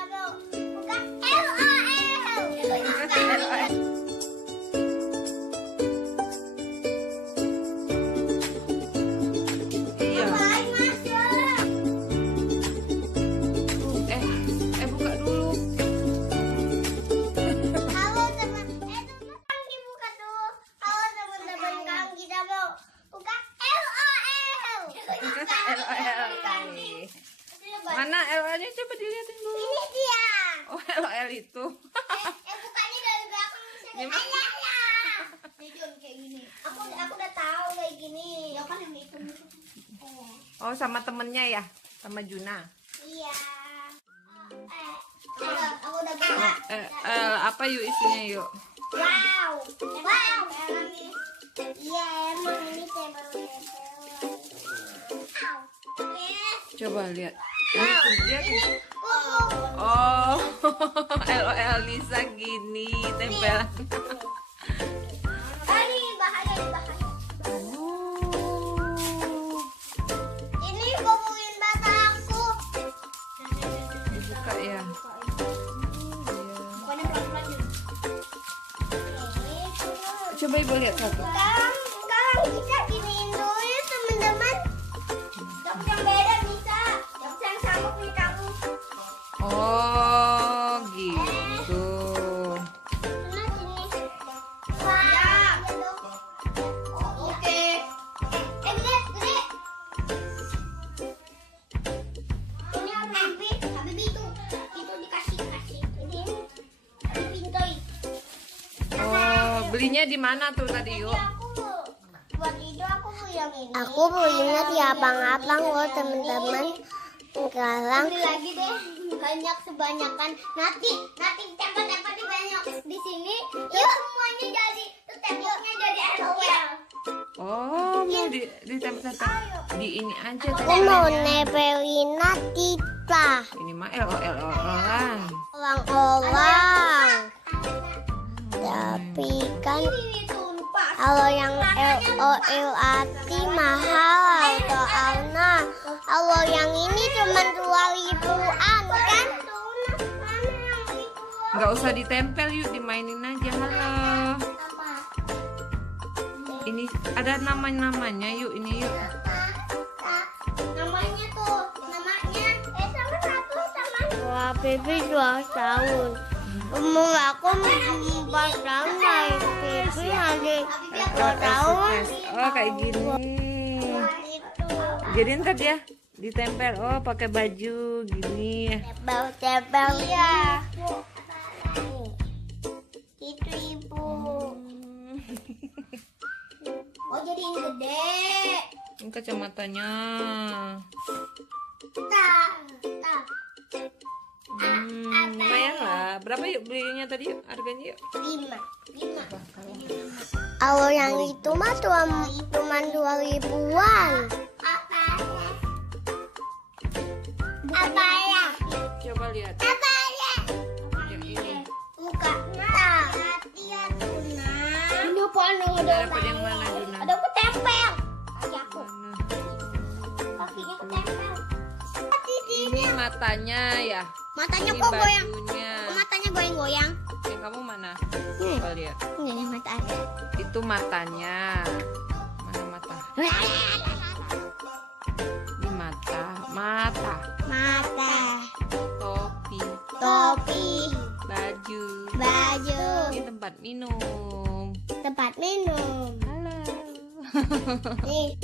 kita mau buka LOL. Iya. Ngapain masuk? Buka dulu. Halo teman, teman dibuka tuh. Halo teman-teman, sekarang kita mau buka LOL. LOL kali. Mana LOL-nya, coba dilihatin dulu. Ini dia. Oh, LOL itu. Bukanya dari belakang. Gimana? Jun kayak gini. Aku udah tahu kayak gini. Ya kan yang itu. Oh, sama temennya ya, sama Juna. Iya. Aku udah buka. Apa yuk isinya yuk? Wow. Wow. Iya, emang ini tembel. Coba lihat. Wow. Lihat. Ini Oh, LOL Lisa gini tempelan. Ini bahaya. Ini kubuin bata aku. Dibuka ya. Pokoknya pelan-pelan dulu. Coba ibu lihat satu. Sekarang kita giniin dulu ya teman-teman. Jok yang beda bisa. Jok yang sama punya kamu. Oh, gitu. Nah, sini. Wah. Oke. Gede. Ini Habibi itu dikasih. Ini Pintoy. Oh, belinya di mana tuh tadi yuk? Aku belinya di abang-abang loh teman-teman. Sekarang beli lagi deh, banyak sebanyakan. Nanti tempat-tempat di banyak di sini. Yuk semuanya jadi temboknya jadi LOL. Oh, mau ditempel-tempel di ini aja Aku tempelnya. mau nebelin kita. Ini mah LOL-an. Orang-orang. Tapi kan kalau yang LOLAT mahal soalnya. Kalau yang ini cuma 2.000-an kan? Nggak usah ditempel yuk, dimainin aja. Halo. Ini ada namanya yuk, ini yuk. Namanya sama. Wah, Baby 2 tahun. Umur aku 4 tahun lah. Baby ada 2 tahun. Oh, kayak gini. Jadi ntar ya ditempel. Oh, pakai baju gini. Tebel. Iya. Itu ibu. Oh, jadi yang gede. Ini kacamatanya. Lumayan lah. Berapa yuk belinya tadi yuk? Harganya yuk? 5. Kalau yang itu mah cuma 2.000-an. Apa ya? Coba lihat. Apa ya? Yang ini. Buka. Lihat Tuna. Ini apaan yang Ada dapat yang mana, Juna? Ada ketempel. Kaki aku. Mana? Kakinya ketempel. Ini matanya ya. Matanya Ini kok goyang? bajunya. Matanya goyang-goyang. Yang kamu mana? Coba lihat. Ini mata ada. Itu matanya. Mana mata? Ini mata. Mata. Topi. Baju. Ini tempat minum. Tempat minum. Halo. Nih.